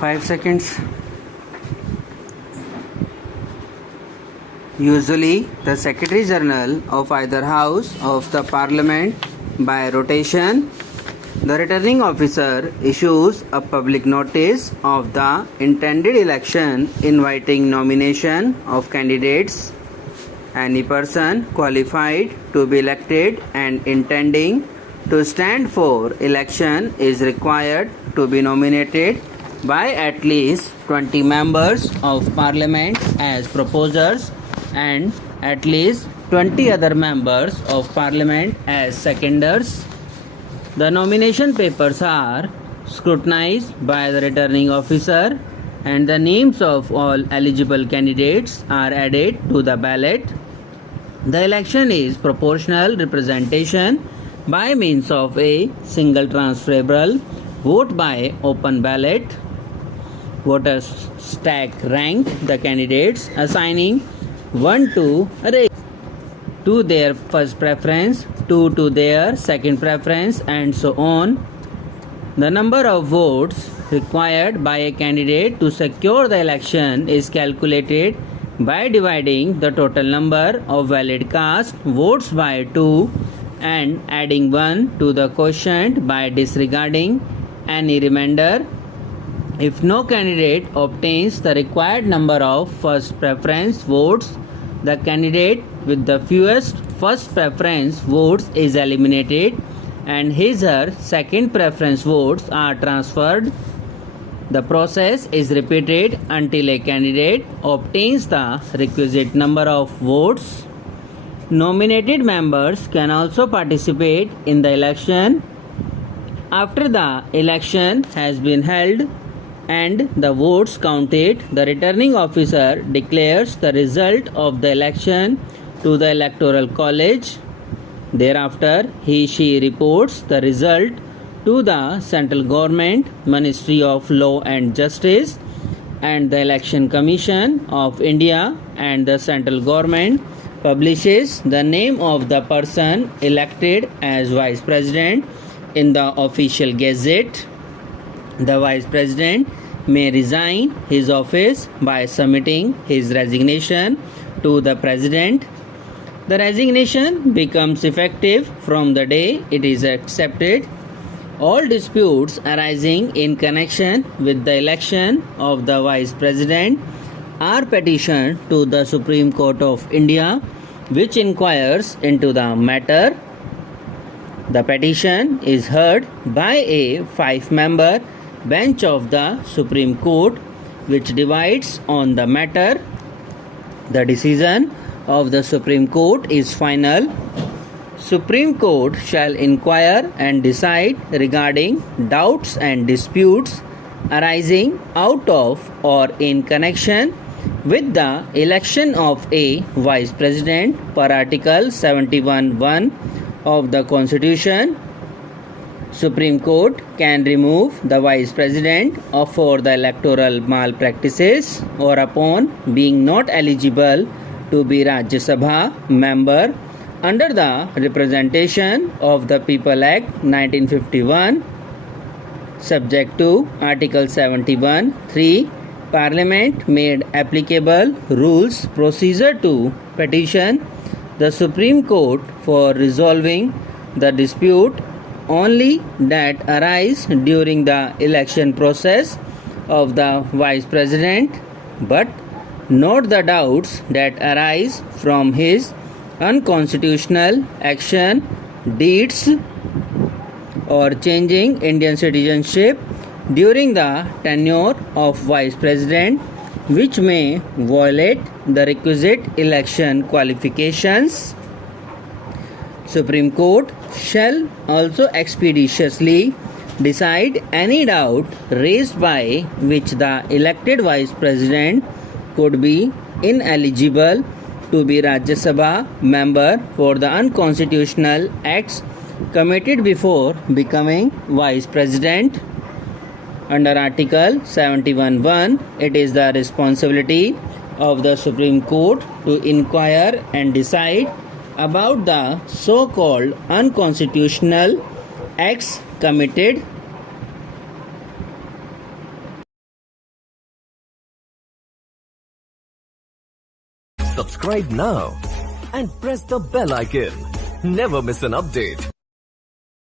5 seconds. Usually, the Secretary General of either House of the Parliament by rotation, the returning officer issues a public notice of the intended election inviting nomination of candidates. Any person qualified to be elected and intending to stand for election is required to be nominated by at least 20 members of Parliament as proposers and at least 20 other members of Parliament as seconders. The nomination papers are scrutinized by the returning officer and the names of all eligible candidates are added to the ballot. The election is proportional representation by means of a single transferable vote by open ballot. Voters stack rank the candidates, assigning 1 to their first preference, 2 to their second preference, and so on. The number of votes required by a candidate to secure the election is calculated by dividing the total number of valid cast votes by 2 and adding 1 to the quotient by disregarding any remainder. If no candidate obtains the required number of first preference votes, the candidate with the fewest first preference votes is eliminated and his/her second preference votes are transferred. The process is repeated until a candidate obtains the requisite number of votes. Nominated members can also participate in the election. After the election has been held and the votes counted, the returning officer declares the result of the election to the Electoral College. Thereafter, he/she reports the result to the Central Government, Ministry of Law and Justice, and the Election Commission of India, and the Central Government publishes the name of the person elected as Vice President in the official gazette. The Vice President may resign his office by submitting his resignation to the President. The resignation becomes effective from the day it is accepted. All disputes arising in connection with the election of the Vice President are petitioned to the Supreme Court of India, which inquires into the matter. The petition is heard by a 5-member bench of the Supreme Court, which divides on the matter. The decision of the Supreme Court is final. Supreme Court shall inquire and decide regarding doubts and disputes arising out of or in connection with the election of a Vice President per Article 71(1) of the Constitution. Supreme Court can remove the Vice President for the electoral malpractices or upon being not eligible to be Rajya Sabha member under the Representation of the People Act 1951, subject to Article 71(3). Parliament made applicable rules procedure to petition the Supreme Court for resolving the dispute only that arise during the election process of the Vice President, but not the doubts that arise from his unconstitutional action, deeds, or changing Indian citizenship during the tenure of Vice President, which may violate the requisite election qualifications. Supreme Court shall also expeditiously decide any doubt raised by which the elected Vice President could be ineligible to be Rajya Sabha member for the unconstitutional acts committed before becoming Vice President. Under Article 71(1), it is the responsibility of the Supreme Court to inquire and decide about the so-called unconstitutional acts committed Subscribe now and press the bell icon. Never miss an update.